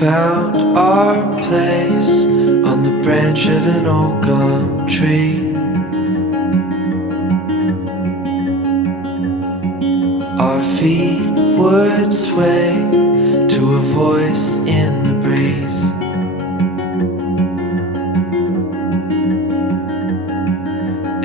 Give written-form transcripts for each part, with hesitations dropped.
found our place on the branch of an old gum tree. Our feet would sway to a voice in the breeze.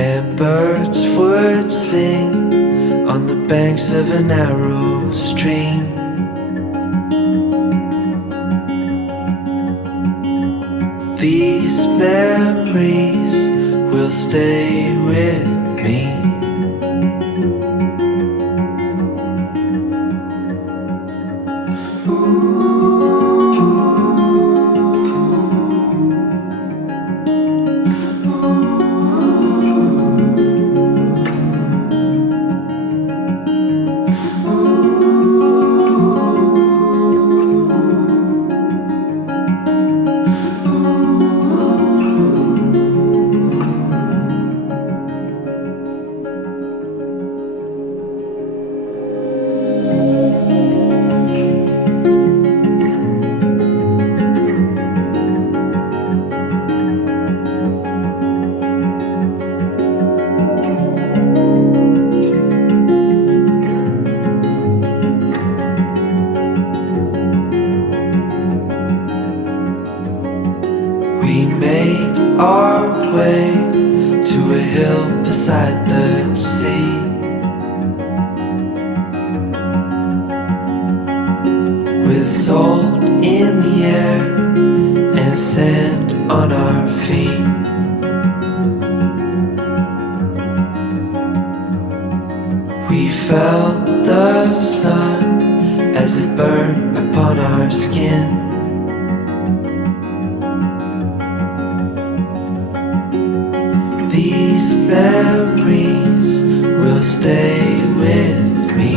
And birds would sing on the banks of a narrow stream. These memories will stay with me. We made our way to a hill beside the sea. With salt in the air and sand on our feet. We felt the sun as it burned upon our skin. These memories will stay with me.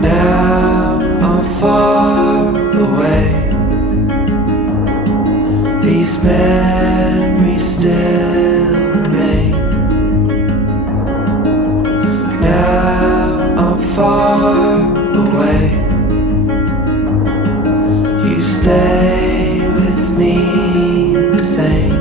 Now I'm far away. These memories still remain. Now I'm far away. You stay with me the same.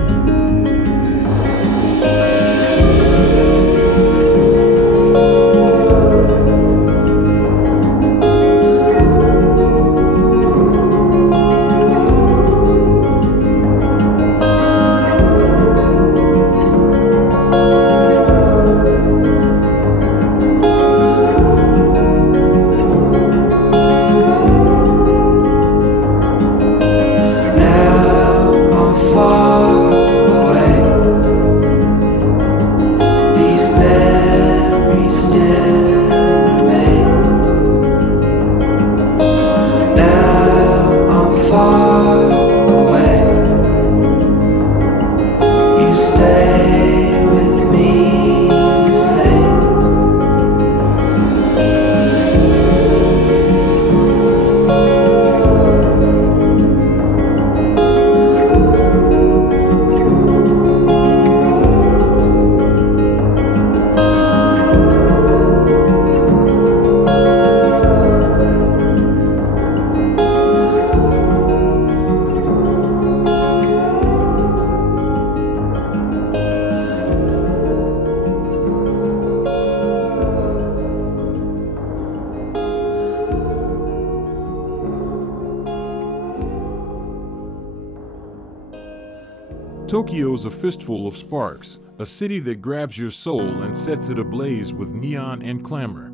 Tokyo's a fistful of sparks, a city that grabs your soul and sets it ablaze with neon and clamor.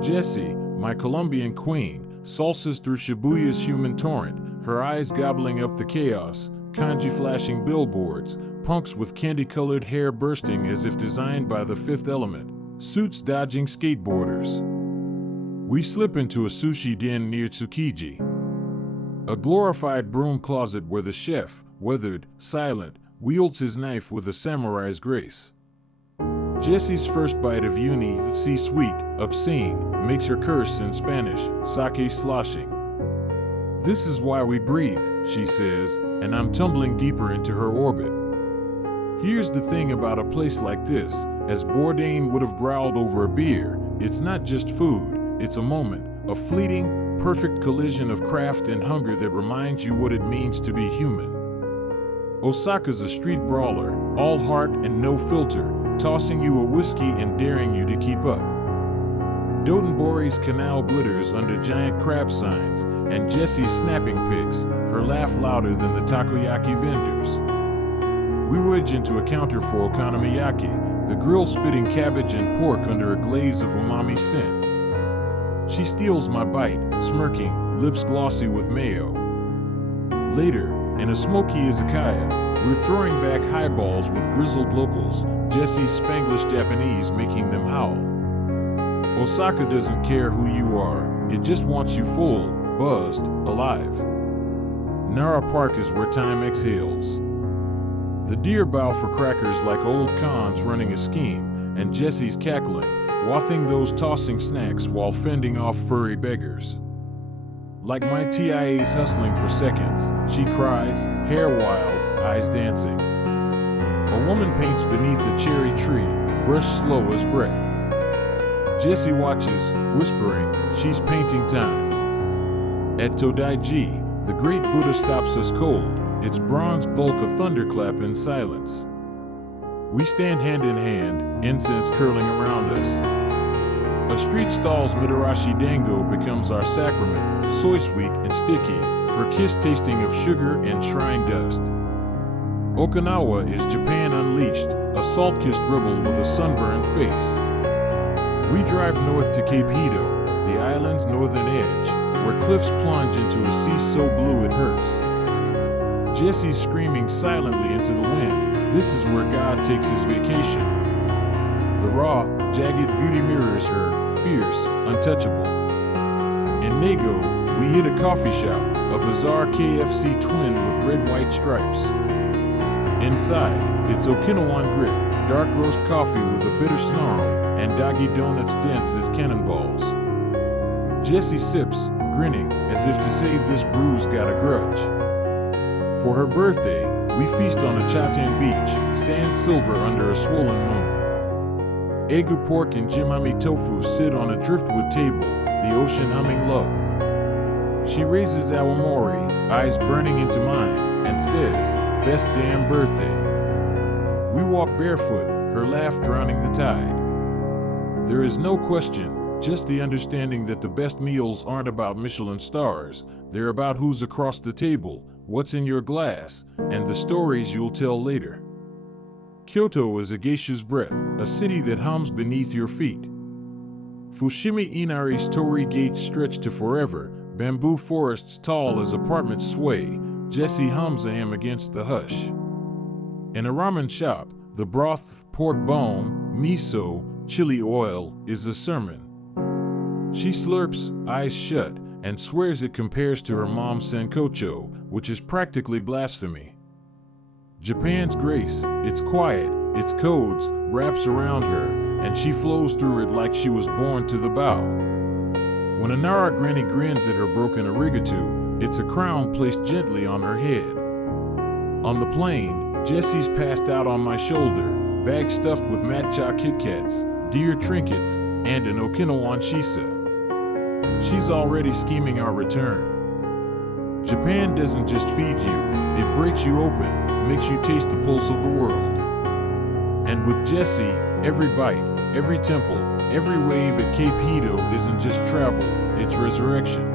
Jessi, my Colombian queen, salsas through Shibuya's human torrent, her eyes gobbling up the chaos, kanji-flashing billboards, punks with candy-colored hair bursting as if designed by the fifth element, suits dodging skateboarders. We slip into a sushi den near Tsukiji, a glorified broom closet where the chef, weathered, silent, wields his knife with a samurai's grace. Jessi's first bite of uni, sweet, obscene, makes her curse in Spanish, sake sloshing. This is why we breathe, she says, and I'm tumbling deeper into her orbit. Here's the thing about a place like this, as Bourdain would have growled over a beer, it's not just food, it's a moment, a fleeting, perfect collision of craft and hunger that reminds you what it means to be human. Osaka's a street brawler, all heart and no filter, tossing you a whiskey and daring you to keep up. Dotonbori's canal glitters under giant crab signs, and Jessi's snapping pics, her laugh louder than the takoyaki vendors. We wedge into a counter for okonomiyaki, the grill spitting cabbage and pork under a glaze of umami scent. She steals my bite, smirking, lips glossy with mayo. Later, in a smoky izakaya, we're throwing back highballs with grizzled locals, Jessi's Spanglish Japanese making them howl. Osaka doesn't care who you are, it just wants you full, buzzed, alive. Nara Park is where time exhales. The deer bow for crackers like old cons running a scheme, and Jessi's cackling, waffing those tossing snacks while fending off furry beggars. Like my TIA's hustling for seconds, she cries, hair wild, eyes dancing. A woman paints beneath a cherry tree, brush slow as breath. Jessi watches, whispering, she's painting time. At Todaiji, the great Buddha stops us cold, its bronze bulk a thunderclap in silence. We stand hand in hand, incense curling around us. A street stall's Midarashi dango becomes our sacrament, soy sweet and sticky, her kiss tasting of sugar and shrine dust. Okinawa is Japan unleashed, a salt-kissed rebel with a sunburned face. We drive north to Cape Hito, the island's northern edge, where cliffs plunge into a sea so blue it hurts. Jessi's screaming silently into the wind, this is where God takes his vacation. The raw, jagged beauty mirrors her, fierce, untouchable. In Nego, we hit a coffee shop, a bizarre KFC twin with red-white stripes. Inside, it's Okinawan grit, dark roast coffee with a bitter snarl, and doggy donuts dense as cannonballs. Jessi sips, grinning, as if to say this brew's got a grudge. For her birthday, we feast on a Chatan beach, sand silver under a swollen moon. Egu pork and jimami tofu sit on a driftwood table, the ocean humming low. She raises awamori, eyes burning into mine, and says, best damn birthday. We walk barefoot, her laugh drowning the tide. There is no question, just the understanding that the best meals aren't about Michelin stars, they're about who's across the table, what's in your glass, and the stories you'll tell later. Kyoto is a geisha's breath, a city that hums beneath your feet. Fushimi Inari's torii gates stretch to forever, bamboo forests tall as apartments sway, Jessi hums a hymn against the hush. In a ramen shop, the broth, pork bone, miso, chili oil is a sermon. She slurps, eyes shut, and swears it compares to her mom's sankocho, which is practically blasphemy. Japan's grace, its quiet, its codes, wraps around her, and she flows through it like she was born to the bow. When a Nara granny grins at her broken arigato, it's a crown placed gently on her head. On the plane, Jessi's passed out on my shoulder, bag stuffed with matcha Kit Kats, deer trinkets, and an Okinawan shisa. She's already scheming our return. Japan doesn't just feed you, it breaks you open, makes you taste the pulse of the world. And with Jessi, every bite, every temple, every wave at Cape Hito isn't just travel, it's resurrection.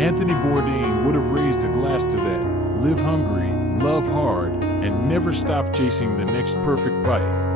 Anthony Bourdain would have raised a glass to that, live hungry, love hard, and never stop chasing the next perfect bite.